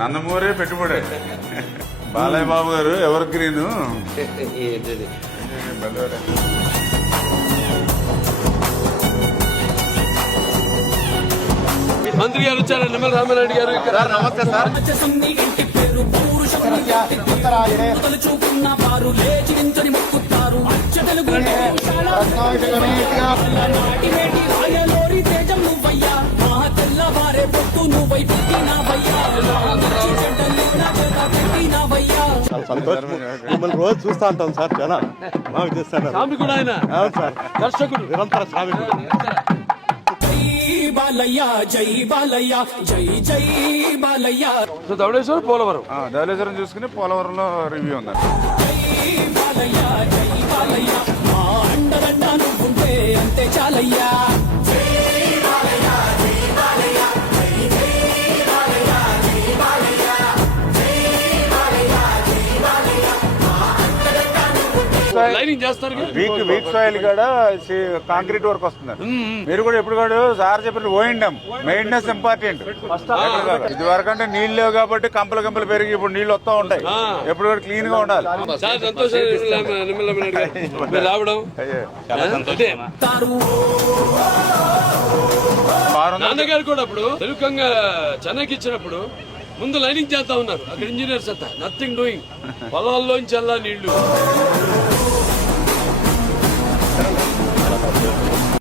నందమూరే పెట్టుబడే. బాలయ్య బాబు గారు ever green. మంత్రి గారు వచ్చారు, నిమ్మల రామారెడ్డి గారు. నమస్తే సార్. సంతోషం. మిమ్మల్ని రోజు చూస్తా ఉంటాం సార్. చాలా బాగా చేస్తాను. స్వామి కూడా ఆయన సార్, దర్శకుడు, నిరంతర స్వామి. బాలయ్య జై బాలయ్య జై జై బాలయ్య. ధవళేశ్వరం, పోలవరం. ధవళేశ్వరం చూసుకుని పోలవరంలో రివ్యూ ఉందండి. జై బాలయ్య జై బాలయ్య మా అండదండ నువ్వుంటే అంతే చాలయ్యా. లైనింగ్ చేస్తారు. వీక్ సాయిల్ కూడా కాంక్రీట్ వర్క్ వస్తుంది. మీరు కూడా ఎప్పుడు కూడా సార్ చెప్పిన ఓయిండం మెయింటెనెన్స్ ఇంపార్టెంట్. ఇది వరకు అంటే నీళ్ళు లేవు కాబట్టి కంపలు పెరిగి ఇప్పుడు నీళ్లు వస్తూ ఉంటాయి. ఎప్పుడు కూడా క్లీన్ గా ఉండాలి. చాలా సంతోషం నిమ్మల రామారెడ్డి గారు రావడం. నాన్నగారు కూడా అప్పుడు తెలుగుగా చెన్నైకి ఇచ్చినప్పుడు ముందు లైనింగ్ చేస్తా ఉన్నారు. అక్కడ ఇంజనీర్స్ అంతా నథింగ్ డూయింగ్. పొలాల్లోంచి అలా నీళ్లు